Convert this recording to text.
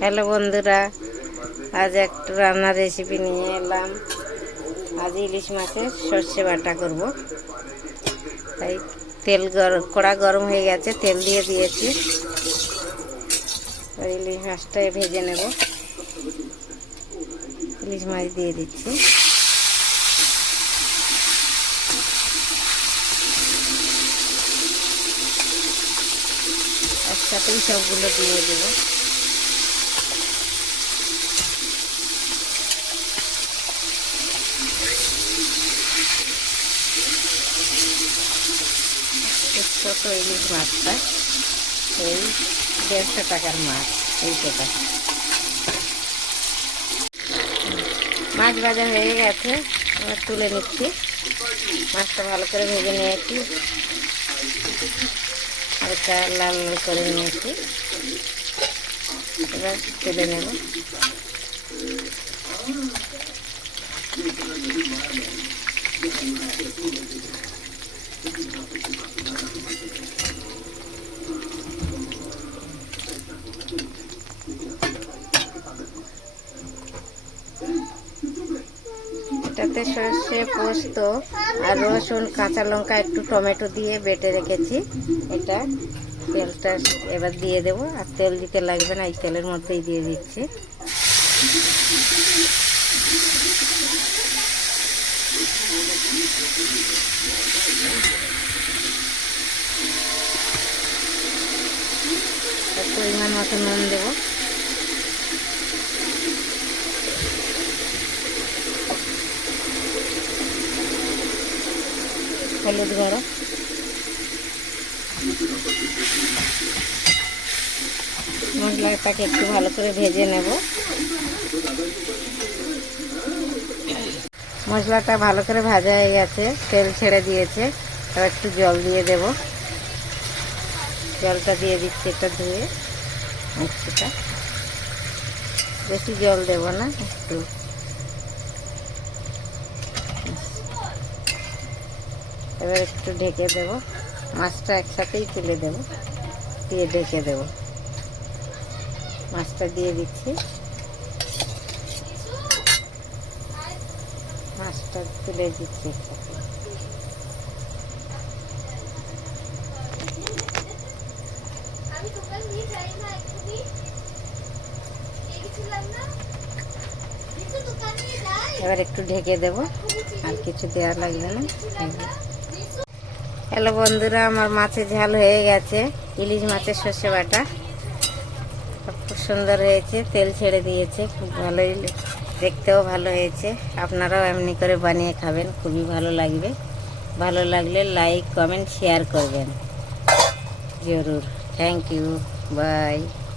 Hello বন্ধুরা, আজ একটা রান্নার রেসিপি নিয়ে এলাম। আজ ইলিশ মাছের সর্ষে বাটা করব। তাই কড়া গরম হয়ে গেছে, তেল দিয়ে দিয়েছি। ইলিশ মাছটা ভেজে নেব। ইলিশ মাছ দিয়ে দিচ্ছি। একসাথেই সবগুলো দিয়ে দেবো। ছোট ইলিশ মাছটা এই 150 টাকার মাছ। এইটা মাছ ভাজা হয়ে গেছে, এবার তুলে নিচ্ছি। মাছটা ভালো করে ভেজে নিয়েছি, হালকা লাল লাল করে নিয়েছি। এবার তুলে নেব। এটাতে সর্ষে, পোস্ত আর রসুন, কাঁচা লঙ্কা, একটু টমেটো দিয়ে বেটে রেখেছি। এটা তেলটা এবার দিয়ে দেবো। আর তেল দিতে লাগবে না, এই তেলের মধ্যেই দিয়ে দিচ্ছি। পরিমাণ মতো নুন দেবো। হলুদ গুঁড়ো, মশলাটাকে একটু ভালো করে ভেজে নেব। মশলাটা ভালো করে ভাজা হয়ে গেছে, তেল ছেড়ে দিয়েছে। এবার একটু জল দিয়ে দেব। জলটা দিয়ে দিচ্ছি, এটা ধুয়ে মাছটা। বেশি জল দেব না, একটু। এবার একটু ঢেকে দেব। মাছটা একসাথেই তুলে দেব, দিয়ে ঢেকে দেব। মাছটা দিয়ে দিচ্ছি। মাছটা তুলে দিচ্ছি একসাথে। এবার একটু ঢেকে দেব, আর কিছু দেওয়া লাগবে না। হ্যালো বন্ধুরা, আমার মাছের ঝাল হয়ে গেছে। ইলিশ মাছের সর্ষে বাটা খুব সুন্দর হয়েছে, তেল ছেড়ে দিয়েছে। খুব ভালোই, দেখতেও ভালো হয়েছে। আপনারাও এমনি করে বানিয়ে খাবেন, খুবই ভালো লাগবে। ভালো লাগলে লাইক, কমেন্ট, শেয়ার করবেন জরুর। Thank you, by.